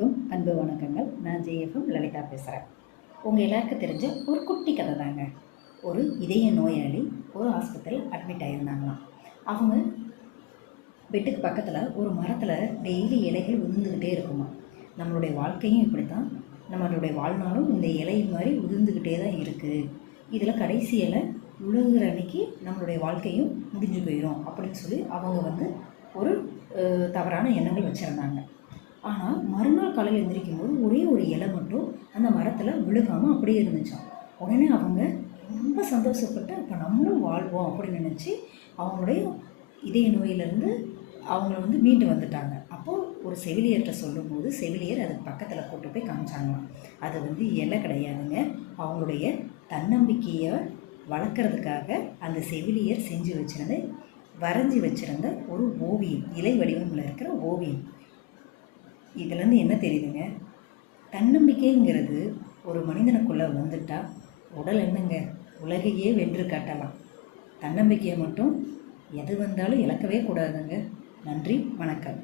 அனைவருக்கும் அன்பு வணக்கங்கள். நான் ஜேஎஃப்எம் லலிதா பேசுகிறேன். உங்கள் எல்லாருக்கும் தெரிஞ்ச ஒரு குட்டி கதை தாங்க. ஒரு இதய நோயாளி ஒரு ஆஸ்பத்திரியில் அட்மிட் ஆகியிருந்தாங்களாம். அவங்க பெட்டுக்கு பக்கத்தில் ஒரு மரத்தில் டெய்லி இலைகள் உதிர்ந்துக்கிட்டே இருக்குமா. நம்மளுடைய வாழ்க்கையும் இப்படி தான், நம்மளுடைய வாழ்நாளும் இந்த இலை மாதிரி உதிர்ந்துக்கிட்டே தான் இருக்குது. இதில் கடைசி இலை உழுகிற அன்னைக்கு நம்மளுடைய வாழ்க்கையும் முடிஞ்சு போயிடும் அப்படின்னு சொல்லி அவங்க ஒரு தவறான எண்ணங்கள் வச்சுருந்தாங்க. ஆனால் மறுநாள் காலையில் எழுந்திரிக்கும் போது ஒரே ஒரு இலை மட்டும் அந்த மரத்தில் விழுகாமல் அப்படியே இருந்துச்சான். உடனே அவங்க ரொம்ப சந்தோஷப்பட்டு இப்போ நம்மளும் வாழ்வோம் அப்படின்னு நினச்சி அவங்களுடைய இதய நோயிலேருந்து அவங்கள மீண்டு வந்துட்டாங்க. அப்போது ஒரு செவிலியர்கிட்ட சொல்லும்போது செவிலியர் அதுக்கு பக்கத்தில் கூட்டு போய் காமிச்சாங்களாம். அது இலை கிடையாதுங்க, அவங்களுடைய தன்னம்பிக்கையை வளர்க்குறதுக்காக அந்த செவிலியர் வரைஞ்சி வச்சுருந்த ஒரு ஓவியம், இலை வடிவத்தில் இருக்கிற ஓவியம். இதுலேருந்து என்ன தெரியுதுங்க, தன்னம்பிக்கைங்கிறது ஒரு மனிதனுக்குள்ளே வந்துட்டால் உடல் என்னங்க உலகையே வென்று காட்டலாம். தன்னம்பிக்கையை மட்டும் எது வந்தாலும் இழக்கவே கூடாதுங்க. நன்றி, வணக்கம்.